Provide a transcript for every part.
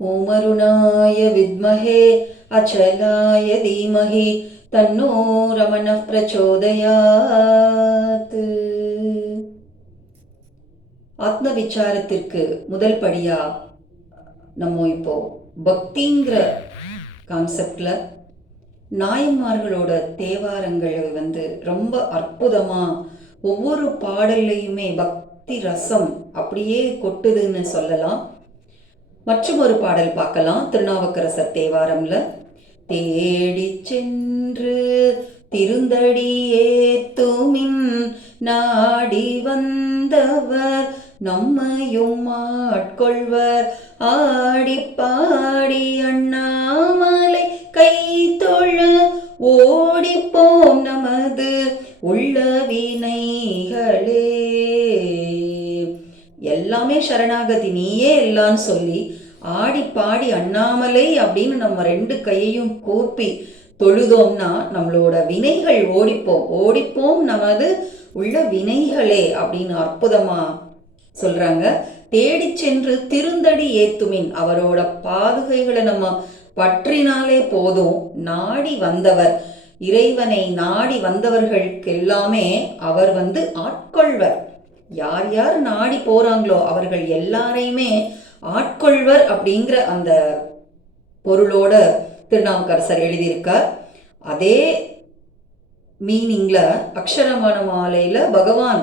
ஓமருணாய வித்மஹே அச்சலாய தீமஹி தன்னோ ரமணः பிரச்சோதயாத். ஆத்ம விசாரத்திற்கு முதல் படியா நம்ம இப்போ பக்திங்கிற கான்செப்ட்ல நாயன்மார்களோட தேவாரங்களை ரொம்ப அற்புதமா ஒவ்வொரு பாடல்லையுமே பக்தி ரசம் அப்படியே கொட்டுதுன்னு சொல்லலாம். மற்றும் ஒரு பாடல் பார்க்கலாம். திருநாவுக்கரசர் தேவாரம்ல தேடி சென்று திருந்தடி ஏத்துமின் நாடி வந்தவர் நம்மையும் ஆட்கொள்வர் ஆடி பாடி அண்ணாமலை கை தொழ ஓடிப்போம் நமது உள்ள வினைகளே. எல்லாமே சரணாகதி, நீயே எல்லான்னு சொல்லி ஆடி பாடி அண்ணாமலை அப்படின்னு நம்ம ரெண்டு கையையும் கூப்பி தொழுதோம்னா நம்மளோட வினைகள் ஓடிப்போம் நமது உள்ள வினைகளே அப்படின்னு அற்புதமா சொல்றாங்க. தேடி சென்று திருந்தடி ஏத்துமின், அவரோட பாதுகைகளை நம்ம பற்றினாலே போதும். நாடி வந்தவர், இறைவனை நாடி வந்தவர்களுக்கு எல்லாமே அவர் ஆட்கொள்வர். யார் யார் நாடி போறாங்களோ அவர்கள் எல்லாரையுமே ஆட்கொள்வர் அப்படிங்கிற அந்த பொருளோட திருநாவுக்கரசர் எழுதியிருக்கார். அதே மீனிங்ல அக்ஷரமண மாலையில பகவான்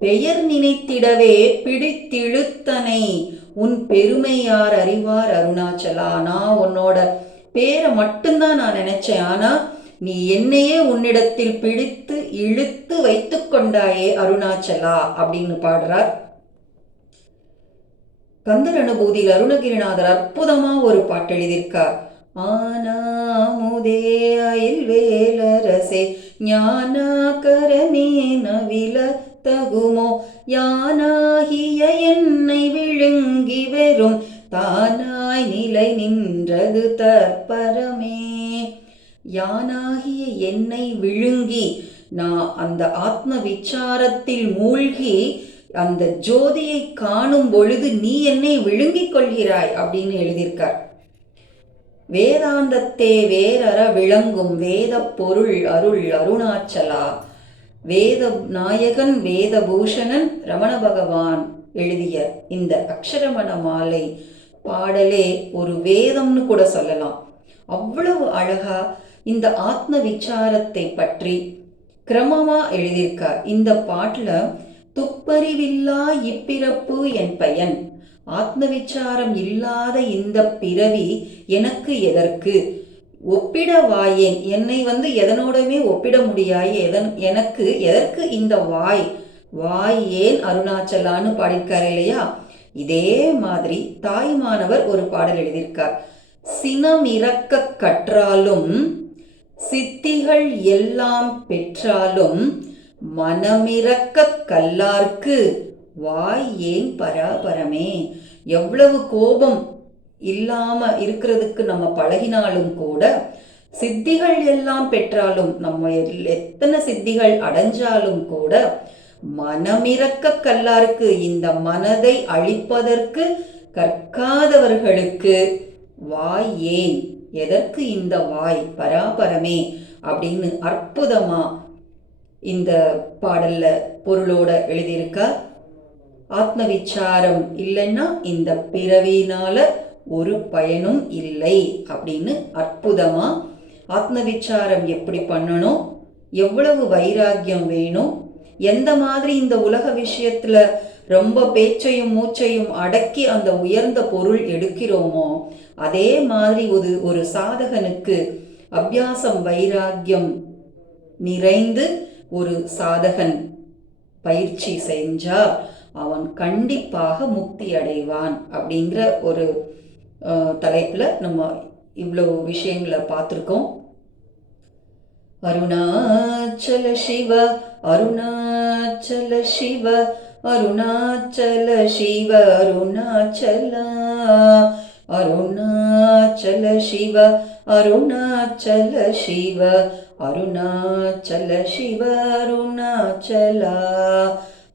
பெயர் நினைத்திடவே பிடித்திழுத்தனை உன் பெருமை யார் அறிவார் அருணாச்சலா. நான் உன்னோட பேரை மட்டும்தான் நான் நினைச்சேன், ஆனா நீ என்னையே உன்னிடத்தில் பிடித்து இழுத்து வைத்து கொண்டாயே அருணாச்சலா அப்படின்னு பாடுறார். கந்தர் அனுபூதியில் அருணகிரிநாதர் அற்புதமா ஒரு பாட்டு எழுதியிருக்கார். ஆனாமுதே அயில் வேலரசே ஞானாகரமே நவில தகுமோ யானாகிய என்னை விழுங்கி வெறும் தானாய் நிலை நின்றது தற்பரமே. யானாகிய என்னை விழுங்கி, நான் அந்த ஆத்ம விசாரத்தில் மூழ்கி அந்த ஜோதியை காணும் பொழுது நீ என்னை விழுங்கிக் கொள்கிறாய் அப்படின்னு எழுதியிருக்கார். வேதாந்தத்தே வேறற விளங்கும் வேத பொருள் அருள் அருணாச்சலா. வேத நாயகன் வேதபூஷணன் ரமண பகவான் எழுதிய இந்த அக்ஷரமண மாலை பாடலே ஒரு வேதம்னு கூட சொல்லலாம். அவ்வளவு அழகா இந்த ஆத்ம விசாரத்தை பற்றி கிரமமா எழுதியிருக்கார். இந்த பாட்டுல துப்பறிவில்லா இப்பிறப்பு என் பயன், ஆத்ம விசாரம் இல்லாத இந்த பிறவி எனக்கு எதற்கு, ஒப்பிட வாயேன், என்னை எதனோடமே ஒப்பிட முடியாய், எனக்கு எதற்கு இந்த வாய் ஏன் அருணாச்சலான்னு பாடியிருக்காரு இல்லையா. இதே மாதிரி தாய்மானவர் ஒரு பாடல் எழுதியிருக்கார். சினமிறக்க கற்றாலும் சித்திகள் எல்லாம் பெற்றாலும் மனமிறக்க கல்லார்க்கு வாய் ஏன் பராபரமே. எவ்வளவு கோபம் இல்லாம இருக்கிறதுக்கு நம்ம பழகினாலும் கூட, சித்திகள் எல்லாம் பெற்றாலும், நம்ம எத்தனை சித்திகள் அடைஞ்சாலும் கூட, மனமிறக்க கல்லார்க்கு, இந்த மனதை அழிப்பதற்கு கற்காதவர்களுக்கு வாய் ஏன், எதற்கு இந்த வாய் பராபரமே அப்படின்னு அற்புதமா இந்த பாடல்ல பொருளோட எழுதியிருக்கார். ஆத்ம விசாரம் இல்லைன்னா இந்த பிறவினால ஒரு பயனும் இல்லை அப்படின்னு அற்புதமா ஆத்ம விசாரம் எப்படி பண்ணணும், எவ்வளவு வைராக்கியம் வேணும், எந்த மாதிரி இந்த உலக விஷயத்துல ரொம்ப பேச்சையும் மூச்சையும் அடக்கி அந்த உயர்ந்த பொருள் எடுக்கிறோமோ, அதே மாதிரி ஒரு சாதகனுக்கு அபியாசம் வைராக்கியம் நிறைந்து ஒரு சாதகன் பயிற்சி செஞ்சா அவன் கண்டிப்பாக முக்தி அடைவான் அப்படிங்கிற ஒரு தலைப்புல நம்ம இவ்வளவு விஷயங்களை பார்த்துருக்கோம். அருணாச்சல சிவ அருணாச்சல சிவ அருணாச்சல சிவ அருணாச்சலா அருணாச்சல சிவ அருணாச்சல சிவ அருணாச்சல சிவ அருணாச்சலா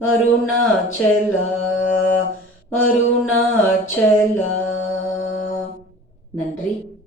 அருணாச்சலா அருணாச்சலா. நன்றி.